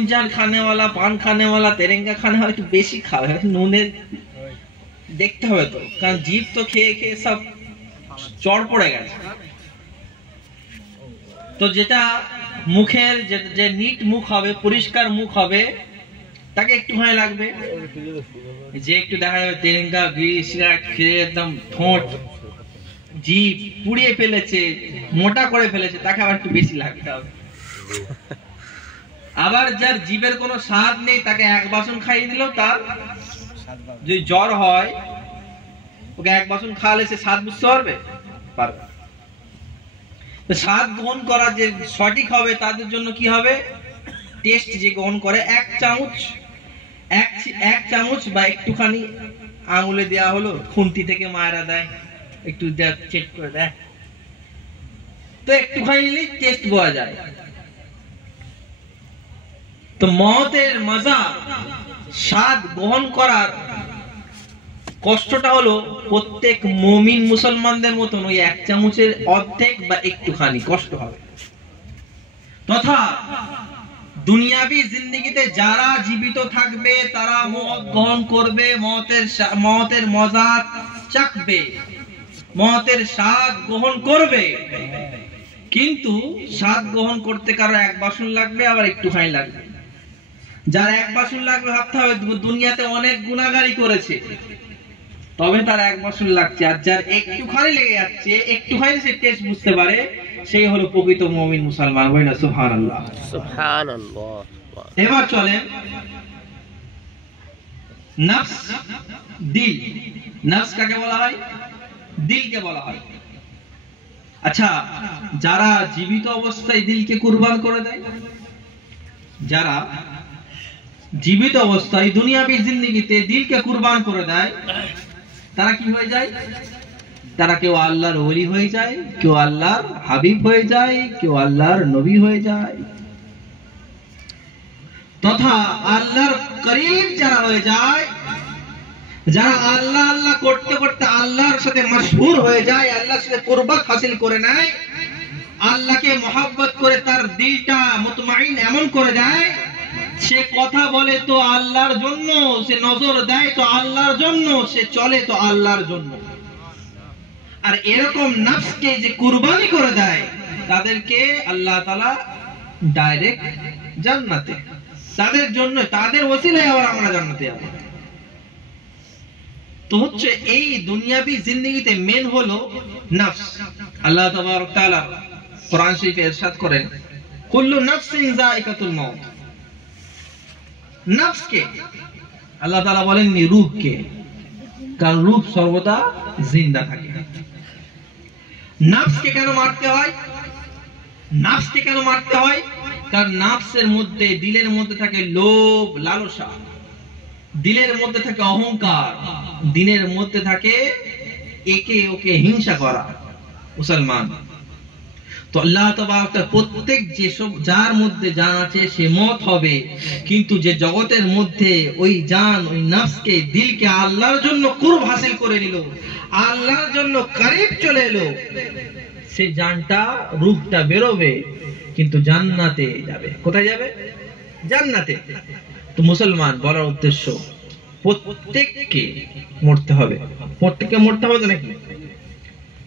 गुंजान खाने वाला, पान खाने वाला, तेरेंगा खाने वाला একটু বেশি খাবে, নুনের দেখতে হবে তো, কারণ জীব তো খেয়ে খেয়ে সব চড় পড়ে গেছে। তো যেটা মুখের যে নিট মুখ হবে, পরিষ্কার মুখ হবে, তাকে একটুখানি লাগবে। যে একটু দেখা যাবে তেরেঙ্গা বিড়ি সিগারেট খেয়ে একদম ঠোঁট জিভ পুড়িয়ে ফেলেছে, মোটা করে ফেলেছে, তাকে আবার একটু বেশি লাগতে হবে। আবার যার জিভের কোনো স্বাদ নেই, তাকে এক বাসন খাইয়ে দিল, তার যদি জ্বর হয়, ওকে এক বাসন খাওয়ালে সে স্বাদ বুঝতে পারবে? পারবে। স্বাদ গ্রহণ করা যে সঠিক হবে তাদের জন্য কি হবে? টেস্ট যে গ্রহণ করে এক চামচ বা একটুখানি আঙুলে দেওয়া হলো, খুন্তি থেকে মায়েরা দেয়, একটু চেক করে দেয়, তো একটুখানি টেস্ট পাওয়া যায়। তো মতের মজা, স্বাদ গ্রহণ করার কষ্টটা হলো প্রত্যেক মুমিন মুসলমানদের মতন ওই এক চামচের অর্ধেক বা একটুখানি কষ্ট হবে। তথা দুনিয়াবি জিন্দেগিতে যারা জীবিত থাকবে তারা মত গ্রহণ করবে, মতের মজা চাখবে, মতের স্বাদ গ্রহণ করবে, কিন্তু স্বাদ গ্রহণ করতে কারো এক বাসন লাগবে, আবার একটুখানি লাগবে। যার এক বাসন লাগবে ভাবতে হবে দুনিয়াতে অনেক গুনাহগারি করেছে, তবে তার এক বাসন লাগছে। আর যার একটুখানি লেগে যাচ্ছে, একটুখানি সে টেস্ট বুঝতে পারে, সেই হলো প্রকৃত মুমিন মুসলমান। হয় না? সুবহানাল্লাহ, সুবহানাল্লাহ। এবার চলেন নফস, দিল। নফস কাকে বলা হয়? দিলকে বলা হয়। আচ্ছা, যারা জীবিত অবস্থায় দিলকে কুরবান করে দেয়, যারা জীবিত অবস্থায় দুনিয়াবি জিন্দেগিতে দিলকে কুরবান করে দেয়, তারা কি হয়ে যায়? তারা কেউ আল্লাহর ওলি হয়ে যায়, কেউ আল্লাহর হাবিব হয়ে যায়, কেউ আল্লাহর নবী হয়ে যায়। তথা আল্লাহর করিম যারা হয়ে যায়, যারা আল্লাহ আল্লাহ করতে করতে আল্লাহর সাথে মশহুর হয়ে যায়, আল্লাহর সাথে কুরবাত হাসিল করে নেয়, আল্লাহকে মহব্বত করে তার দিলটা মুতমাইন এমন করে দেয়, সে কথা বলে তো আল্লাহর জন্য, সে নজর দেয় তো আল্লাহর জন্য, সে চলে তো আল্লাহর জন্য। আর এরকম নফসকে যে কুরবানি করে দেয়, তাদেরকে আল্লাহ তাআলা ডাইরেক্ট জান্নাতে, তাদের জন্য, তাদের ওসিলায় আবার আমরা জান্নাতে যাব। তো হচ্ছে এই দুনিয়াবি জিন্দেগিতে মেন হলো নফস। আল্লাহ তাবারক তাআলা কোরআন শরীফে ইরশাদ করেন, কুল্লু নাফসিন যায়িকাতুল মাউত। নফসকে আল্লাহ তাআলা বলেননি রূহকে, কারণ রূহ সর্বদা জিন্দা থাকে। নফসকে কেন মারতে হয়? নফসকে কেন মারতে হয়? কারণ নফসের মধ্যে, দিলের মধ্যে থাকে লোভ, লালসা, দিলের মধ্যে থাকে অহংকার, দিনের মধ্যে থাকে একে ওকে হিংসা করা। মুসলমান তো আল্লাহ তাবারক প্রত্যেক যেসব যার মধ্যে জান আছে সে মত হবে, কিন্তু যে জগতের মধ্যে ওই জান, ওই নফসকে, দিলকে আল্লাহর জন্য কুরব হাসিল করে নিল, আল্লাহর জন্য করিব চলে এলো, সে জানটা, রূহটা বেরোবে, কিন্তু জান্নাতে যাবে। কোথায় যাবে? জান্নাতে। তো মুসলমান বলার উদ্দেশ্য, প্রত্যেককে মরতে হবে। প্রত্যেককে মরতে হবে নাকি?